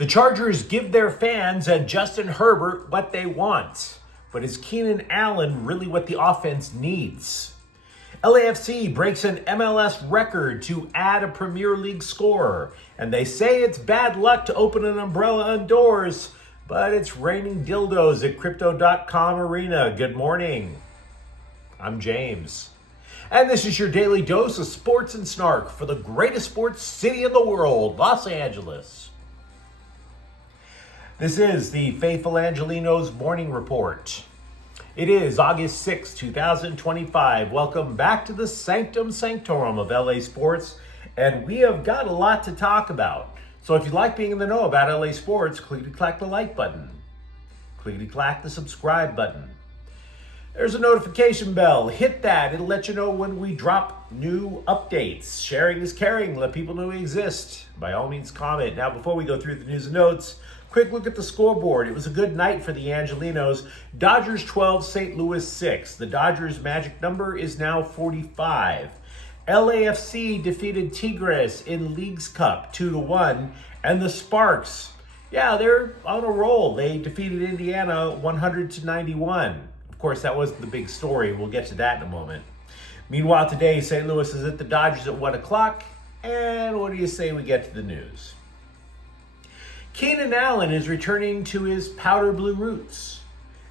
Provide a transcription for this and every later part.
The Chargers give their fans and Justin Herbert what they want. But is Keenan Allen really what the offense needs? LAFC breaks an MLS record to add a Premier League scorer. And they say it's bad luck to open an umbrella indoors, but it's raining dildos at Crypto.com Arena. Good morning. I'm James. And this is your daily dose of sports and snark for the greatest sports city in the world, Los Angeles. This is the Faithful Angelenos Morning Report. It is August 6, 2025. Welcome back to the Sanctum Sanctorum of LA Sports. And we have got a lot to talk about. So if you like being in the know about LA Sports, clickety-clack the like button. Clickety-clack the subscribe button. There's a notification bell. Hit that. It'll let you know when we drop new updates. Sharing is caring. Let people know we exist. By all means, comment. Now, before we go through the news and notes, quick look at the scoreboard. It was a good night for the Angelenos. Dodgers 12, St. Louis 6. The Dodgers' magic number is now 45. LAFC defeated Tigres in Leagues Cup 2-1. And the Sparks, they're on a roll. They defeated Indiana 100-91. Of course, that wasn't the big story. We'll get to that in a moment. Meanwhile, today, St. Louis is at the Dodgers at 1 o'clock. And what do you say we get to the news? Keenan Allen is returning to his powder blue roots.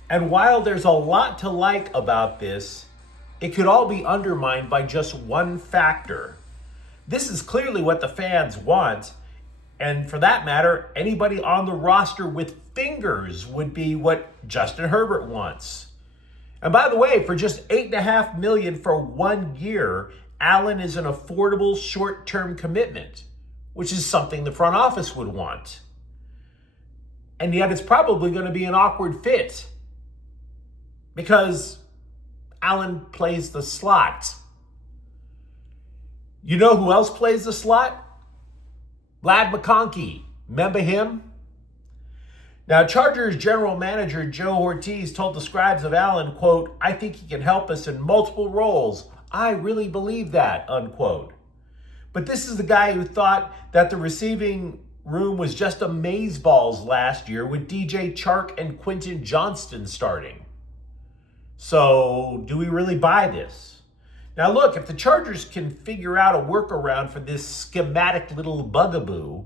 And while there's a lot to like about this, it could all be undermined by just one factor. This is clearly what the fans want. And for that matter, anybody on the roster with fingers would be what Justin Herbert wants. And by the way, for just $8.5 million for 1 year, Allen is an affordable short-term commitment, which is something the front office would want. And yet it's probably going to be an awkward fit because Allen plays the slot. You know who else plays the slot? Vlad McConkey. Remember him? Now, Chargers general manager Joe Ortiz told the scribes of Allen, quote, "I think he can help us in multiple roles. I really believe that," unquote. But this is the guy who thought that the receiving room was just amazeballs last year with DJ Chark and Quentin Johnston starting. So, do we really buy this? Now look, if the Chargers can figure out a workaround for this schematic little bugaboo,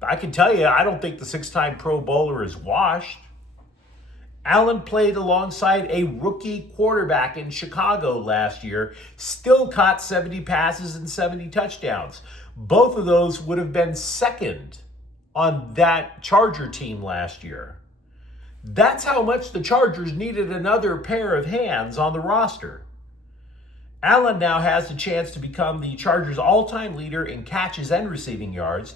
I can tell you, I don't think the 6-time Pro Bowler is washed. Allen played alongside a rookie quarterback in Chicago last year, still caught 70 passes and 70 touchdowns. Both of those would have been second on that Charger team last year. That's how much the Chargers needed another pair of hands on the roster. Allen now has the chance to become the Chargers' all-time leader in catches and receiving yards.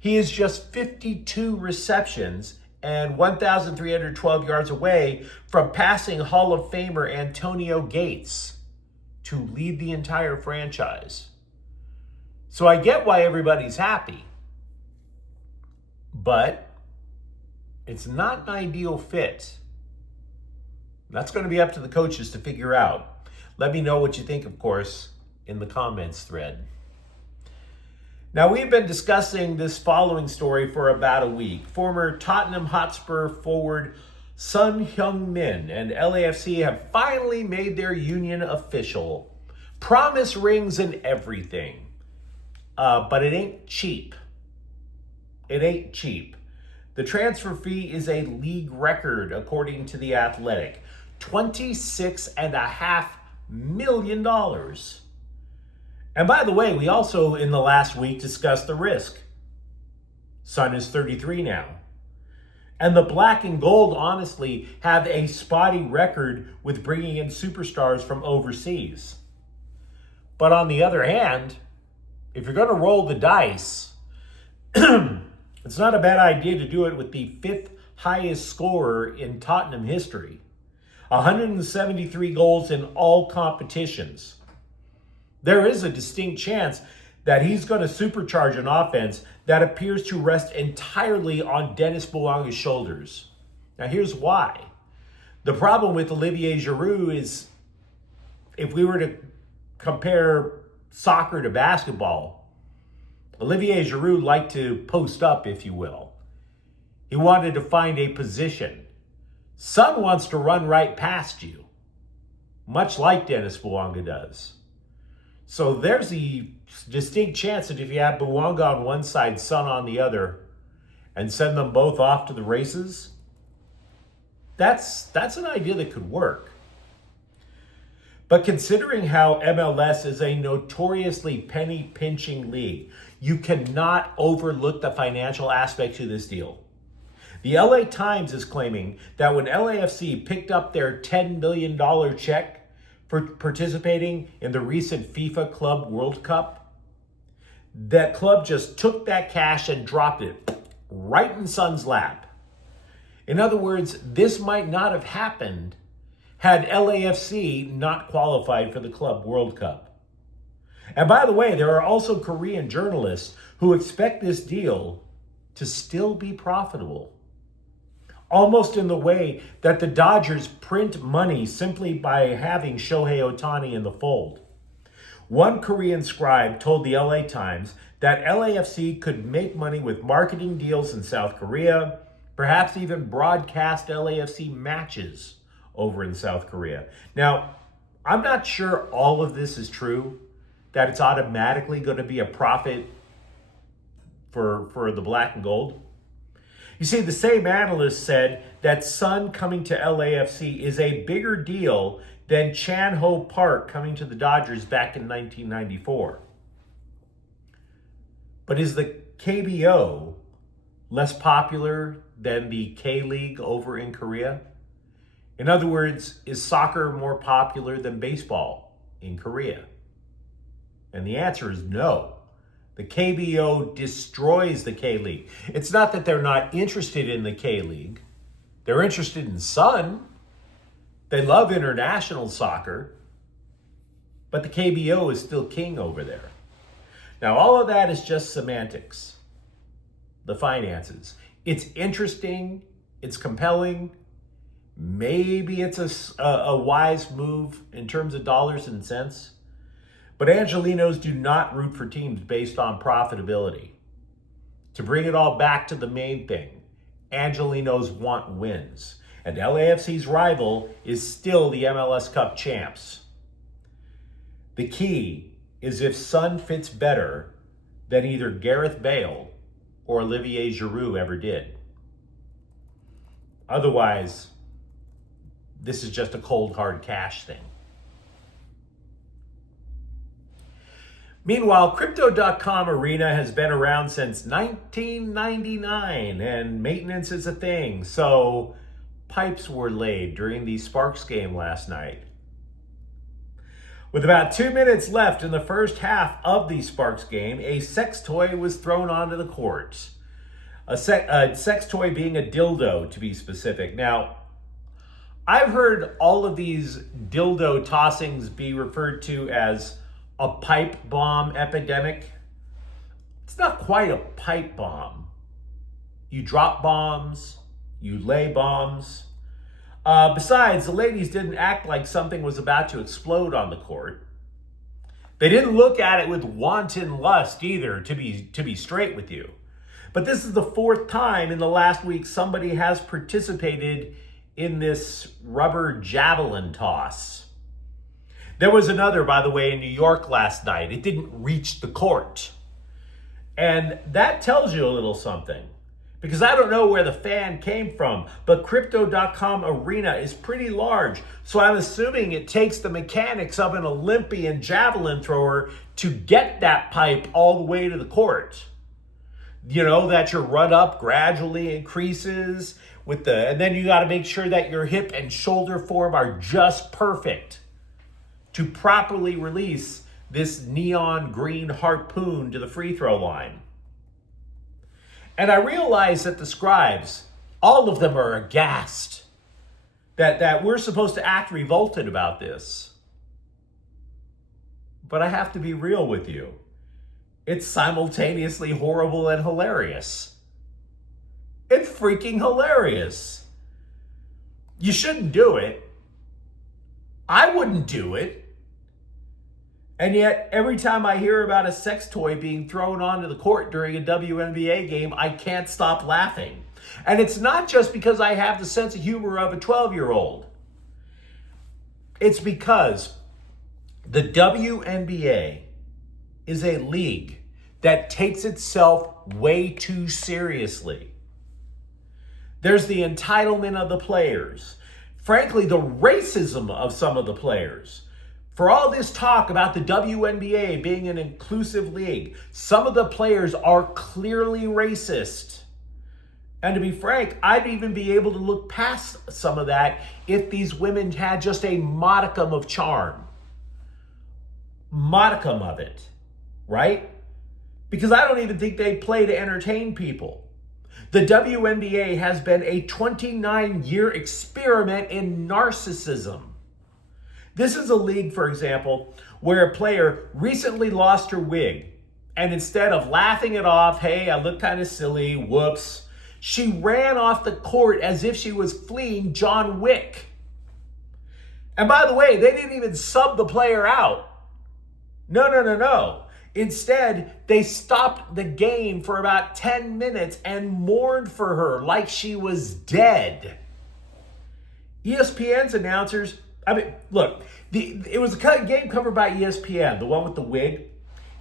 He is just 52 receptions and 1,312 yards away from passing Hall of Famer Antonio Gates to lead the entire franchise. So I get why everybody's happy, but it's not an ideal fit. That's going to be up to the coaches to figure out. Let me know what you think, of course, in the comments thread. Now, we've been discussing this following story for about a week. Former Tottenham Hotspur forward Son Heung-min and LAFC have finally made their union official. Promise rings and everything. But it ain't cheap. It ain't cheap. The transfer fee is a league record, according to The Athletic. $26.5 million. And by the way, we also, in the last week, discussed the risk. Son is 33 now. And the black and gold, honestly, have a spotty record with bringing in superstars from overseas. But on the other hand, if you're going to roll the dice, it's not a bad idea to do it with the 5th highest scorer in Tottenham history. 173 goals in all competitions. There is a distinct chance that he's going to supercharge an offense that appears to rest entirely on Dennis Bouanga's shoulders. Now, here's why. The problem with Olivier Giroud is, if we were to compare soccer to basketball, Olivier Giroud liked to post up, if you will. He wanted to find a position. Son wants to run right past you, much like Dennis Bouanga does. So there's the distinct chance that if you have Bouanga on one side, Son on the other, and send them both off to the races, that's an idea that could work. But considering how MLS is a notoriously penny-pinching league, you cannot overlook the financial aspect to this deal. The LA Times is claiming that when LAFC picked up their $10 million check for participating in the recent FIFA Club World Cup, that club just took that cash and dropped it right in Son's lap. In other words, this might not have happened had LAFC not qualified for the Club World Cup. And by the way, there are also Korean journalists who expect this deal to still be profitable, almost in the way that the Dodgers print money simply by having Shohei Ohtani in the fold. One Korean scribe told the LA Times that LAFC could make money with marketing deals in South Korea, perhaps even broadcast LAFC matches over in South Korea. Now, I'm not sure all of this is true, that it's automatically going to be a profit for the black and gold. You see, the same analyst said that Son coming to LAFC is a bigger deal than Chan Ho Park coming to the Dodgers back in 1994. But is the KBO less popular than the K-League over in Korea? In other words, is soccer more popular than baseball in Korea? And the answer is no. The KBO destroys the K-League. It's not that they're not interested in the K-League. They're interested in Son. They love international soccer. But the KBO is still king over there. Now, all of that is just semantics. The finances. It's interesting. It's compelling. Maybe it's a wise move in terms of dollars and cents. But Angelenos do not root for teams based on profitability. To bring it all back to the main thing, Angelenos want wins. And LAFC's rival is still the MLS Cup champs. The key is if Son fits better than either Gareth Bale or Olivier Giroud ever did. Otherwise, this is just a cold, hard cash thing. Meanwhile, Crypto.com Arena has been around since 1999, and maintenance is a thing. So pipes were laid during the Sparks game last night. With about 2 minutes left in the first half of the Sparks game, a sex toy was thrown onto the court. A sex toy being a dildo, to be specific. Now, I've heard all of these dildo tossings be referred to as a pipe bomb epidemic. It's not quite a pipe bomb. You drop bombs, you lay bombs. Besides, the ladies didn't act like something was about to explode on the court. They didn't look at it with wanton lust either, to be straight with you. But this is the fourth time in the last week somebody has participated in this rubber javelin toss. There was another, by the way, in New York last night. It didn't reach the court. And that tells you a little something. Because I don't know where the fan came from, but Crypto.com Arena is pretty large. So I'm assuming it takes the mechanics of an Olympian javelin thrower to get that pipe all the way to the court. You know, that your run up gradually increases and then you got to make sure that your hip and shoulder form are just perfect to properly release this neon green harpoon to the free throw line. And I realize that the scribes, all of them are aghast that we're supposed to act revolted about this. But I have to be real with you. It's simultaneously horrible and hilarious. It's freaking hilarious. You shouldn't do it. I wouldn't do it. And yet, every time I hear about a sex toy being thrown onto the court during a WNBA game, I can't stop laughing. And it's not just because I have the sense of humor of a 12-year-old. It's because the WNBA is a league that takes itself way too seriously. There's the entitlement of the players. Frankly, the racism of some of the players. For all this talk about the WNBA being an inclusive league, some of the players are clearly racist. And to be frank, I'd even be able to look past some of that if these women had just a modicum of charm. Modicum of it, right? Because I don't even think they play to entertain people. The WNBA has been a 29-year experiment in narcissism. This is a league, for example, where a player recently lost her wig, and instead of laughing it off, hey, I look kind of silly, whoops, she ran off the court as if she was fleeing John Wick. And by the way, they didn't even sub the player out. No. Instead, they stopped the game for about 10 minutes and mourned for her like she was dead. ESPN's announcers, look, it was a game covered by ESPN, the one with the wig.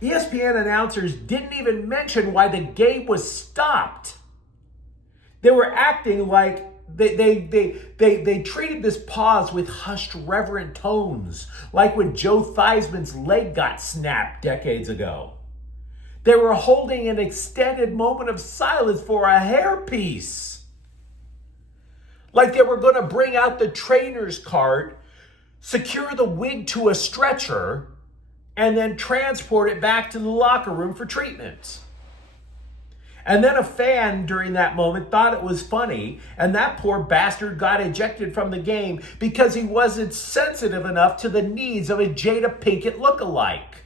ESPN announcers didn't even mention why the game was stopped. They were acting like they treated this pause with hushed, reverent tones, like when Joe Theismann's leg got snapped decades ago. They were holding an extended moment of silence for a hairpiece. Like they were going to bring out the trainer's cart, secure the wig to a stretcher, and then transport it back to the locker room for treatment. And then a fan during that moment thought it was funny, and that poor bastard got ejected from the game because he wasn't sensitive enough to the needs of a Jada Pinkett lookalike.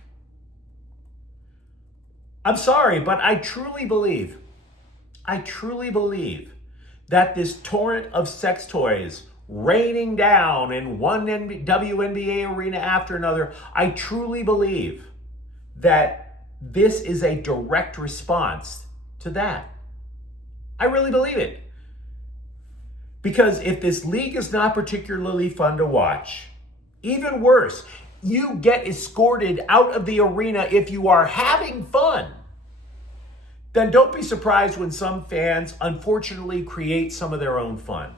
I'm sorry, but I truly believe that this torrent of sex toys raining down in one WNBA arena after another, I truly believe that this is a direct response to that. I really believe it. Because if this league is not particularly fun to watch, even worse, you get escorted out of the arena if you are having fun, then don't be surprised when some fans unfortunately create some of their own fun.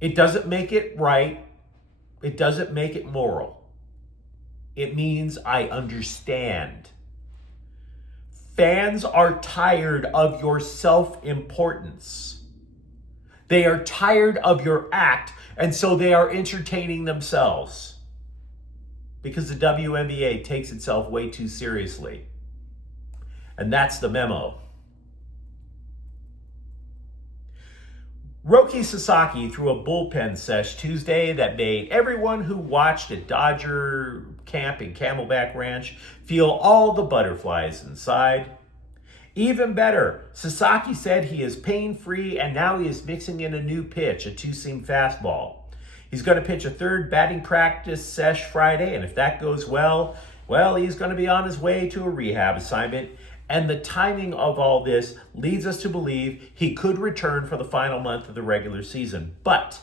It doesn't make it right. It doesn't make it moral. It means I understand. Fans are tired of your self-importance. They are tired of your act, and so they are entertaining themselves. Because the WNBA takes itself way too seriously. And that's the memo. Roki Sasaki threw a bullpen sesh Tuesday that made everyone who watched at Dodger Camp in Camelback Ranch feel all the butterflies inside. Even better, Sasaki said he is pain-free and now he is mixing in a new pitch, a two-seam fastball. He's going to pitch a third batting practice sesh Friday, and if that goes well, he's going to be on his way to a rehab assignment. And the timing of all this leads us to believe he could return for the final month of the regular season. But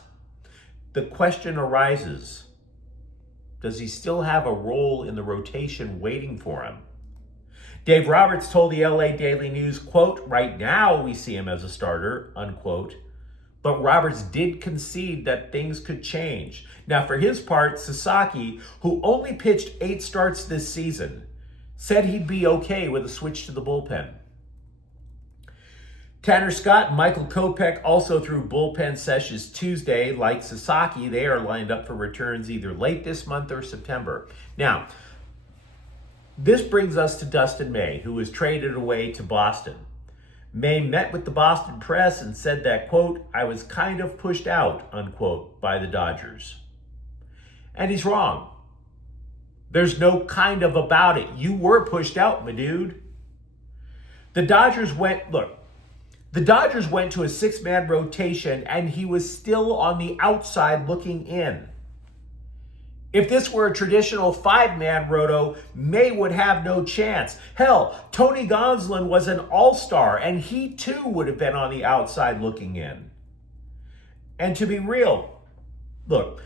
the question arises, does he still have a role in the rotation waiting for him? Dave Roberts told the LA Daily News, quote, right now we see him as a starter, unquote. But Roberts did concede that things could change. Now, for his part, Sasaki, who only pitched 8 starts this season, said he'd be okay with a switch to the bullpen. Tanner Scott and Michael Kopech also threw bullpen sessions Tuesday. Like Sasaki, they are lined up for returns either late this month or September. Now, this brings us to Dustin May, who was traded away to Boston. May met with the Boston press and said that, quote, I was kind of pushed out, unquote, by the Dodgers. And he's wrong. There's no kind of about it. You were pushed out, my dude. The Dodgers went to a 6-man rotation and he was still on the outside looking in. If this were a traditional five-man roto, May would have no chance. Hell, Tony Gonsolin was an all-star, and he too would have been on the outside looking in. And to be real, look,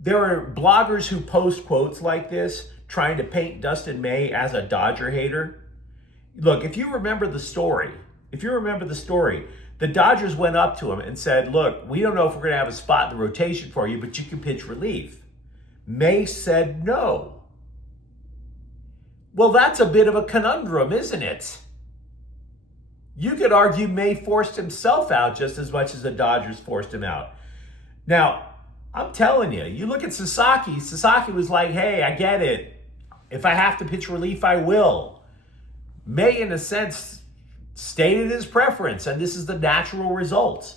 there are bloggers who post quotes like this, trying to paint Dustin May as a Dodger hater. Look, if you remember the story, the Dodgers went up to him and said, look, we don't know if we're going to have a spot in the rotation for you, but you can pitch relief. May said no. Well, that's a bit of a conundrum, isn't it? You could argue May forced himself out just as much as the Dodgers forced him out. Now, I'm telling you, you look at Sasaki. Sasaki was like, hey, I get it. If I have to pitch relief, I will. May, in a sense, stated his preference, and this is the natural result.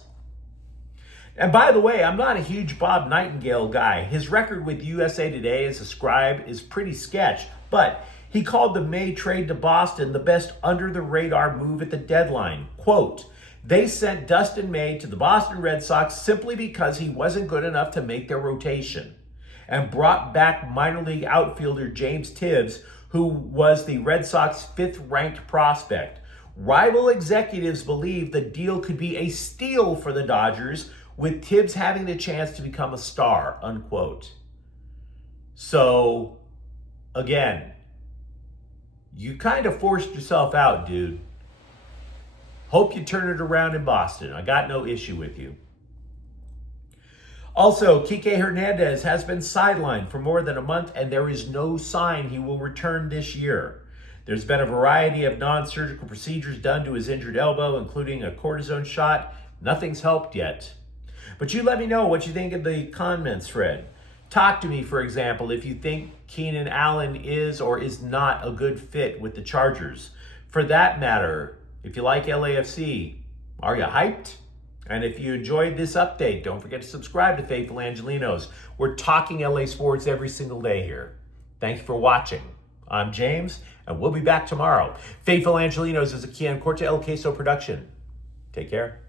And by the way, I'm not a huge Bob Nightingale guy. His record with USA Today as a scribe is pretty sketch, but he called the May trade to Boston the best under-the-radar move at the deadline. Quote, they sent Dustin May to the Boston Red Sox simply because he wasn't good enough to make their rotation, and brought back minor league outfielder James Tibbs, who was the Red Sox fifth-ranked prospect. Rival executives believe the deal could be a steal for the Dodgers, with Tibbs having the chance to become a star, unquote. So, again, you kind of forced yourself out, dude. Hope you turn it around in Boston. I got no issue with you. Also, Kike Hernandez has been sidelined for more than a month, and there is no sign he will return this year. There's been a variety of non-surgical procedures done to his injured elbow, including a cortisone shot. Nothing's helped yet. But you let me know what you think of the comments thread. Talk to me, for example, if you think Keenan Allen is or is not a good fit with the Chargers. For that matter, if you like LAFC, are you hyped? And if you enjoyed this update, don't forget to subscribe to Faithful Angelenos. We're talking LA sports every single day here. Thank you for watching. I'm James, and we'll be back tomorrow. Faithful Angelenos is a Kian Corte El Queso production. Take care.